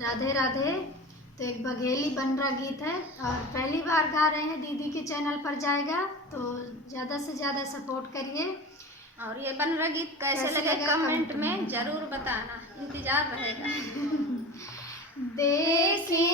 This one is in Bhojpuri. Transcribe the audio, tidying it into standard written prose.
राधे राधे। तो एक बघेली बन रहा गीत है और पहली बार गा रहे हैं, दीदी के चैनल पर जाएगा तो ज़्यादा से ज़्यादा सपोर्ट करिए। और ये बन रहा गीत कैसे लगे कमेंट में ज़रूर बताना, इंतज़ार रहेगा। देखी